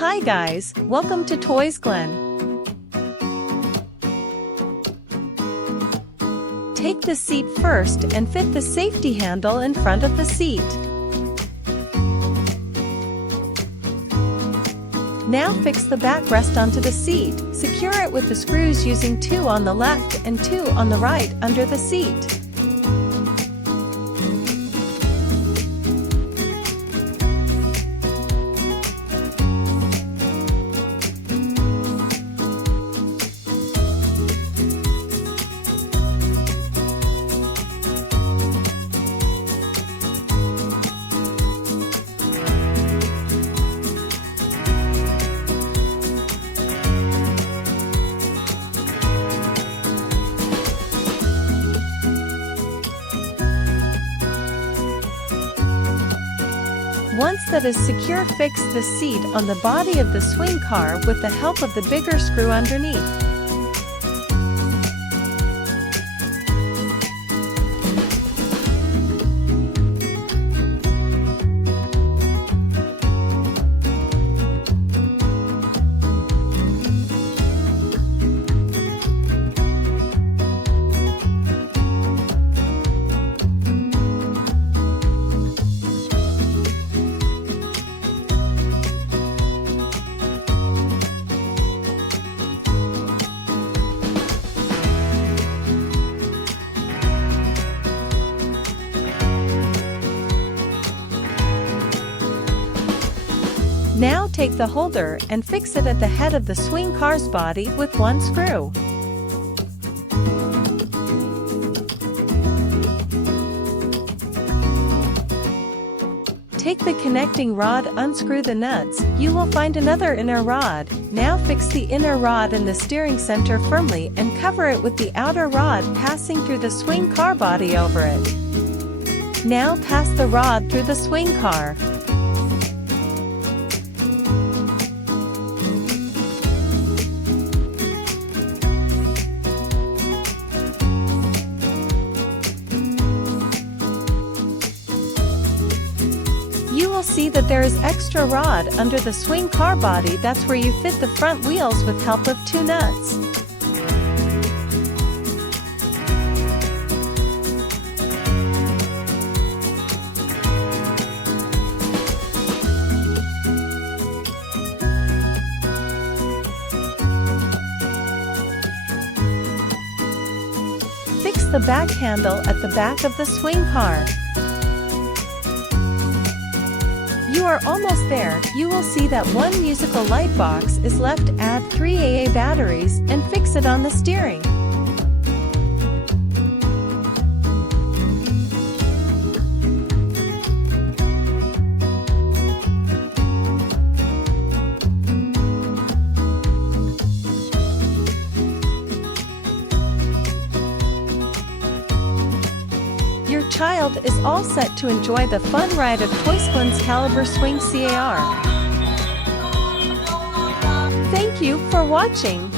Hi guys, welcome to Toysglen. Take the seat first and fit the safety handle in front of the seat. Now fix the backrest onto the seat. Secure it with the screws using 2 on the left and 2 on the right under the seat. Once that is secure, fix the seat on the body of the swing car with the help of the bigger screw underneath. Now take the holder and fix it at the head of the swing car's body with 1 screw. Take the connecting rod, unscrew the nuts. You will find another inner rod. Now fix the inner rod in the steering center firmly and cover it with the outer rod passing through the swing car body over it. Now pass the rod through the swing car. You will see that there is extra rod under the swing car body. That's where you fit the front wheels with help of 2 nuts. Fix the back handle at the back of the swing car. You are almost there. You will see that 1 musical light box is left. Add 3 AA batteries and fix it on the steering. Your child is all set to enjoy the fun ride of Toysglen Caliber Swing Car. Thank you for watching.